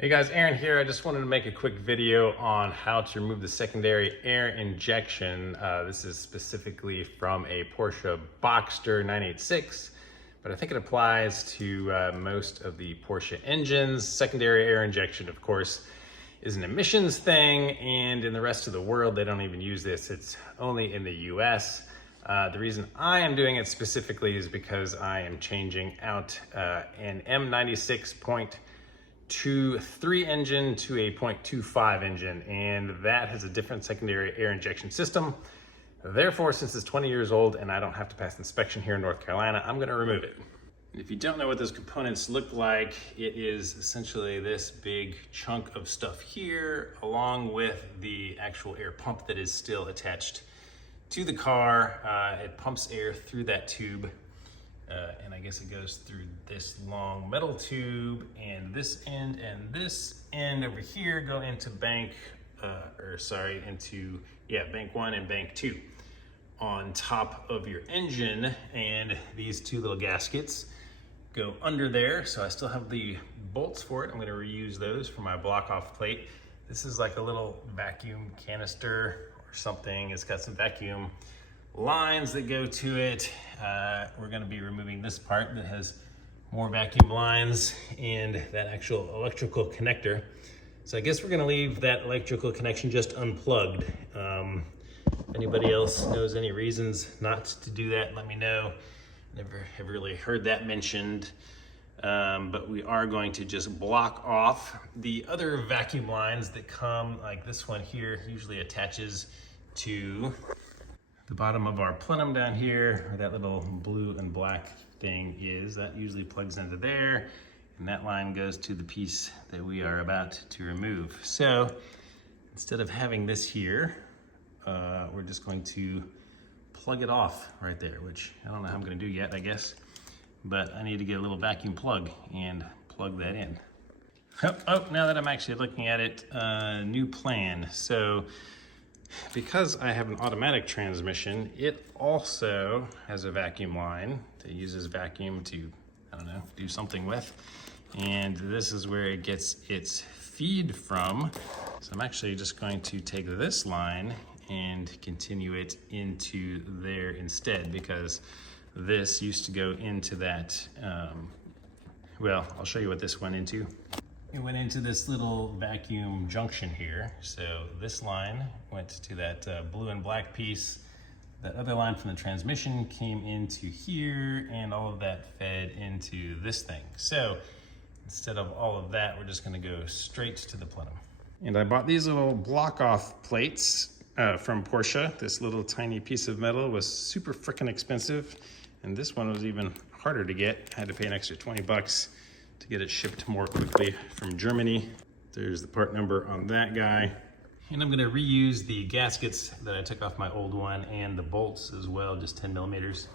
Hey guys, Aaron here. I just wanted to make a quick video on how to remove the secondary air injection. This is specifically from a Porsche Boxster 986, but I think it applies to most of the Porsche engines. Secondary air injection, of course, is an emissions thing, and in the rest of the world, they don't even use this. It's only in the US. The reason I am doing it specifically is because I am changing out an M96 .23 engine to a .25 engine, and that has a different secondary air injection system. Therefore, since it's 20 years old and I don't have to pass inspection here in North Carolina, I'm going to remove it. If you don't know what those components look like, it is essentially this big chunk of stuff here, along with the actual air pump that is still attached to the car. It pumps air through that tube. And I guess it goes through this long metal tube, and this end over here go into bank 1 and bank 2 on top of your engine, and these two little gaskets go under there. So I still have the bolts for it. I'm going to reuse those for my block off plate. This is like a little vacuum canister or something. It's got some vacuum lines that go to it. We're going to be removing this part that has more vacuum lines and that actual electrical connector. So I guess we're going to leave that electrical connection just unplugged. If anybody else knows any reasons not to do that, let me know. Never have really heard that mentioned. But we are going to just block off the other vacuum lines that come, like this one here usually attaches to the bottom of our plenum down here, where that little blue and black thing is. That usually plugs into there, and that line goes to the piece that we are about to remove. So instead of having this here, we're just going to plug it off right there, which I don't know how I'm gonna do yet, I guess, but I need to get a little vacuum plug and plug that in. Oh, now that I'm actually looking at it, new plan. So because I have an automatic transmission, it also has a vacuum line that uses vacuum to, I don't know, do something with. And this is where it gets its feed from. So I'm actually just going to take this line and continue it into there instead, because this used to go into that, well, I'll show you what this went into. It went into this little vacuum junction here. So this line went to that blue and black piece. That other line from the transmission came into here, and all of that fed into this thing. So instead of all of that, we're just gonna go straight to the plenum. And I bought these little block off plates from Porsche. This little tiny piece of metal was super freaking expensive. And this one was even harder to get. I had to pay an extra 20 bucks to get it shipped more quickly from Germany. There's the part number on that guy. And I'm gonna reuse the gaskets that I took off my old one and the bolts as well, just 10 millimeters.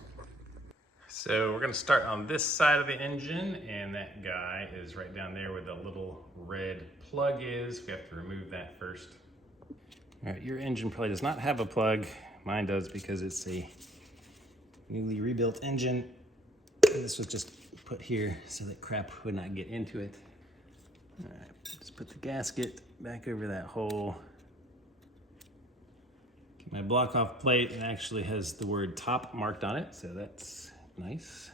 So we're gonna start on this side of the engine, and that guy is right down there where the little red plug is. We have to remove that first. All right, your engine probably does not have a plug. Mine does, because it's a newly rebuilt engine. And this was just put here so that crap would not get into it. All right, just put the gasket back over that hole. Get my block off plate. It actually has the word top marked on it, so that's nice.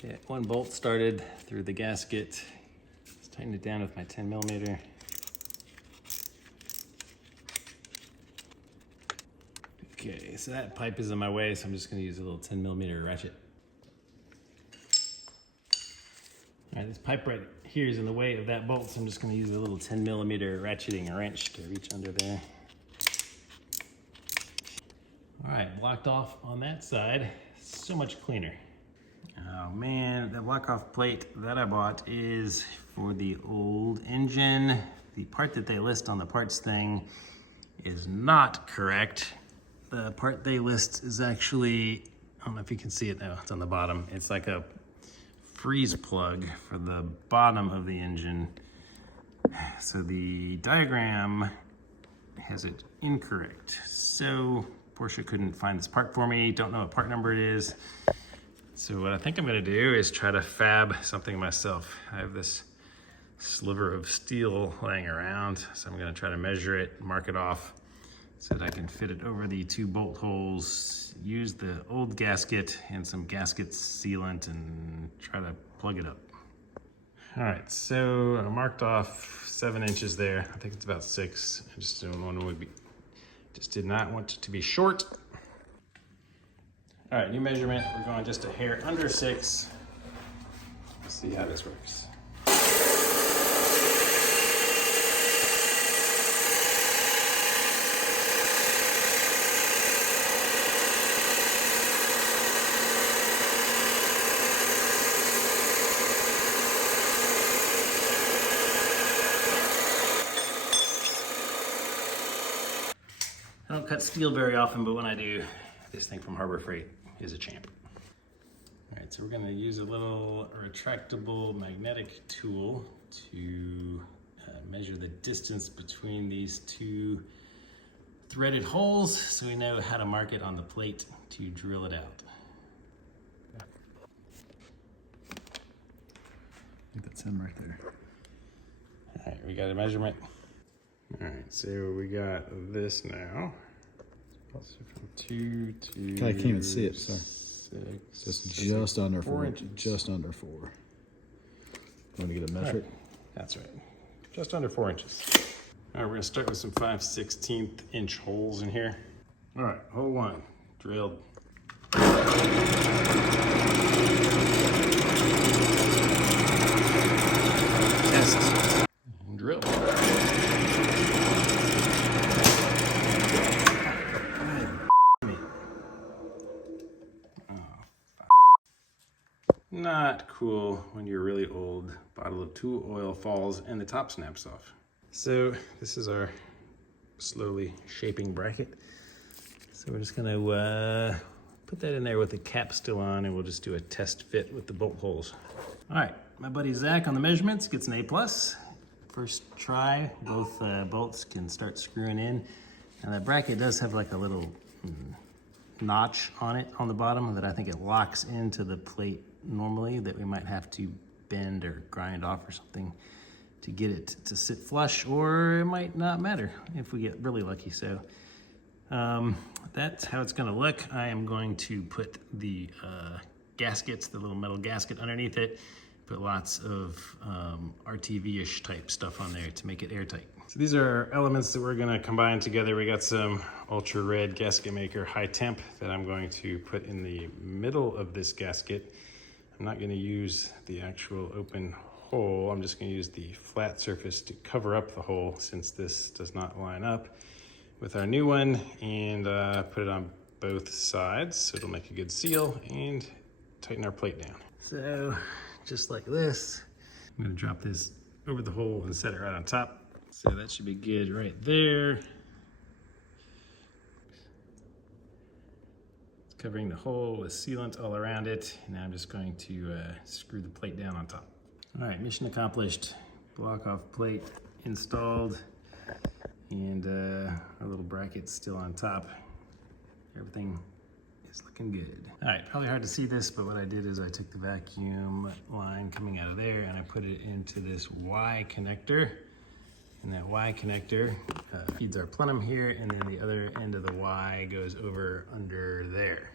Get one bolt started through the gasket. Let's tighten it down with my 10 millimeter. Okay, so that pipe is in my way, so I'm just gonna use a little 10 millimeter ratchet. All right, this pipe right here is in the way of that bolt, so I'm just gonna use a little 10 millimeter ratcheting wrench to reach under there. All right, blocked off on that side. So much cleaner. Oh man, that block off plate that I bought is for the old engine. The part that they list on the parts thing is not correct. The part they list is actually, I don't know if you can see it now, it's on the bottom. It's like a freeze plug for the bottom of the engine. So the diagram has it incorrect. So Porsche couldn't find this part for me, don't know what part number it is. So what I think I'm gonna do is try to fab something myself. I have this sliver of steel laying around. So I'm gonna try to measure it, mark it off so that I can fit it over the 2 bolt holes, use the old gasket and some gasket sealant and try to plug it up. All right, so I marked off 7 inches there. I think it's about 6. I just did not want it to be short. All right, new measurement. We're going just a hair under 6. Let's see how this works. I don't cut steel very often, but when I do, this thing from Harbor Freight is a champ. All right, so we're gonna use a little retractable magnetic tool to measure the distance between these 2 threaded holes so we know how to mark it on the plate to drill it out. I think that's him right there. All right, we got a measurement. All right, so we got this now. So from 2 to I can't even see it, so 6. So it's just under 4 4 inches. Just under 4. Want to get a metric? Right. That's right. Just under 4 inches. All right, we're gonna start with some 5/16 inch holes in here. All right, hole 1, drilled. Test. And drill. Not cool when your really old bottle of tool oil falls and the top snaps off. So this is our slowly shaping bracket. So we're just gonna put that in there with the cap still on, and we'll just do a test fit with the bolt holes. All right, my buddy Zach on the measurements gets an A+. First try, both bolts can start screwing in. And that bracket does have like a little notch on it on the bottom that I think it locks into the plate normally, that we might have to bend or grind off or something to get it to sit flush, or it might not matter if we get really lucky. So that's how it's gonna look. I am going to put the gaskets, the little metal gasket underneath it, put lots of RTV-ish type stuff on there to make it airtight. So these are elements that we're gonna combine together. We got some ultra red gasket maker high temp that I'm going to put in the middle of this gasket. I'm not gonna use the actual open hole. I'm just gonna use the flat surface to cover up the hole, since this does not line up with our new one, and put it on both sides so it'll make a good seal and tighten our plate down. So just like this, I'm gonna drop this over the hole and set it right on top. So that should be good right there. It's covering the hole with sealant all around it. Now I'm just going to screw the plate down on top. All right, mission accomplished. Block off plate installed, and our little bracket's still on top. Everything is looking good. All right, probably hard to see this, but what I did is I took the vacuum line coming out of there and I put it into this Y connector. And that Y connector feeds our plenum here, and then the other end of the Y goes over under there.